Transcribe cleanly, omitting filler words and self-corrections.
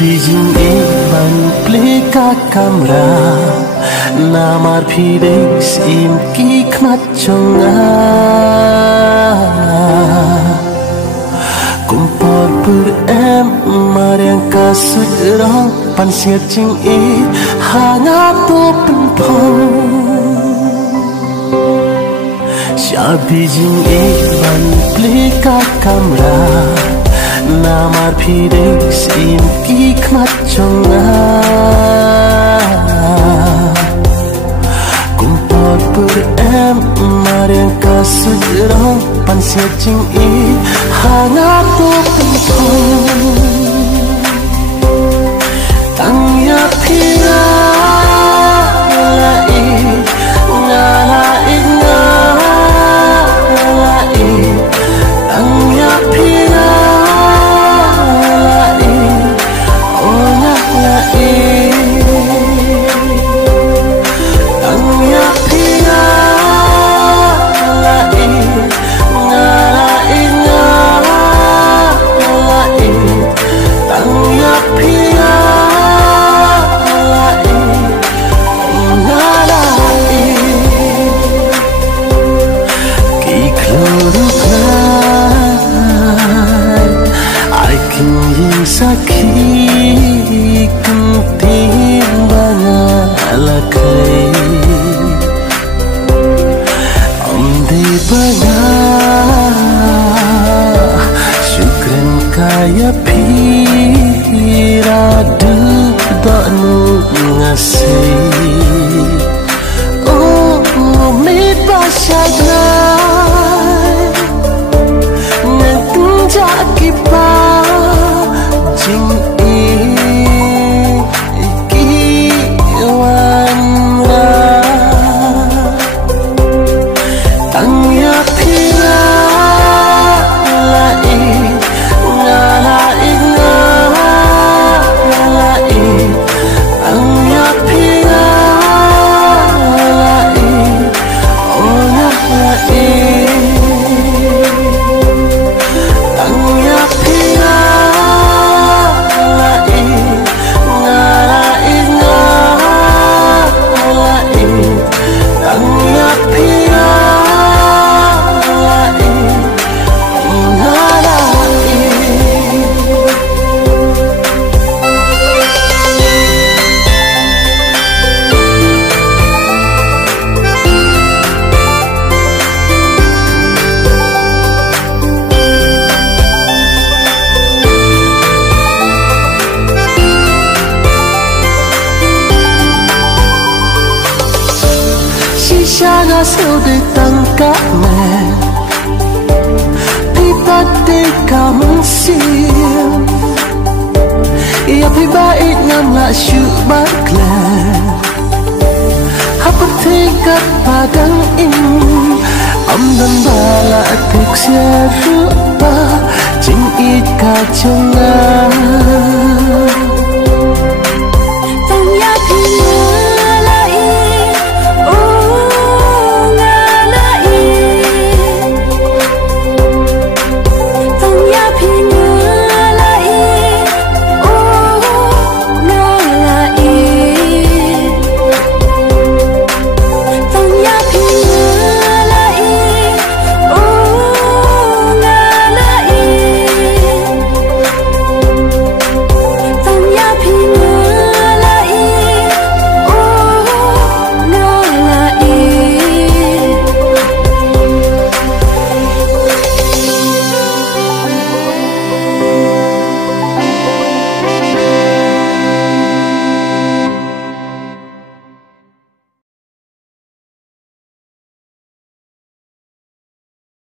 Bijing iban plika kamera Namar pides im kikmat chonga Kumpul berem mariang kasut rong Pansiat jing hangat tu penpong Bijing iban plika kamera Namar pides im kikmat chonga Kumpul berem mariang kasut rong Pansiat jing hangat tu penpong Tangya pira lai ngalai ngalai Tangya pira Sakit ketimbang alakai Omdi banyak syukran kaya piradu daknu ngasih Oh mit basyadrai Nentunjak kipah Jing ikiwan ra Tangya pira lai ngalai ngalai Tangya pira lai oh ngalai Tangya pira Siya siêu để tăng cả mẹ Thì ta để cả mong xiêm Ia pi baik ngam la syuk bakla Hapa tingkat padang ini Om dan bala tek sia rupa Jing ika jongan